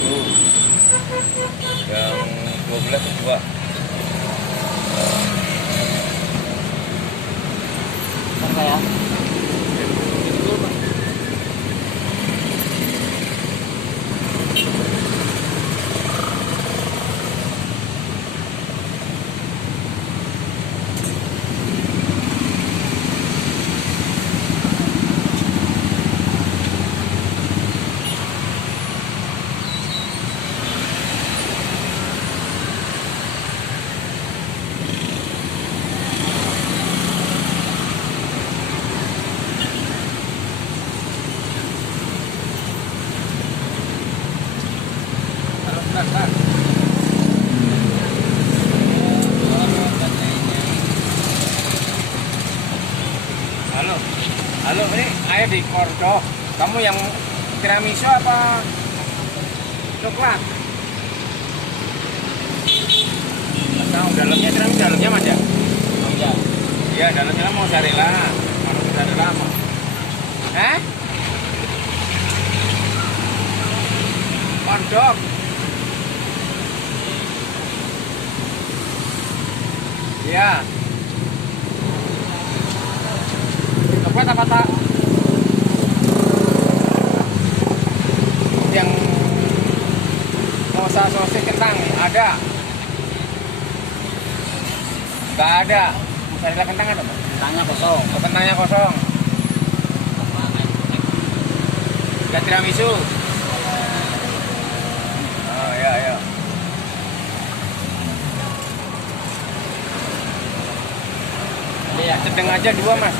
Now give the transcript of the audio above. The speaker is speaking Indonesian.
Tuh. Yang 12 tuh 2. Bentar ya. Bentar. Halo, ini air di kordo. Kamu yang tiramisu apa coklat? Tahu dalamnya tiramisu, dalamnya Mas ya? Oh iya. Iya, dalamnya mozzarella. Kalau mozzarella apa? Hah? Kondok. Iya. Coklat apa tak? Yang mosa sosis kentang ada? Enggak ada. Mozzarella kentang ada, Mas? Tanya kosong. Oh, kentangnya kosong. Dan tiramisu. Oh, iya. Iya. Sedang aja 2, Mas.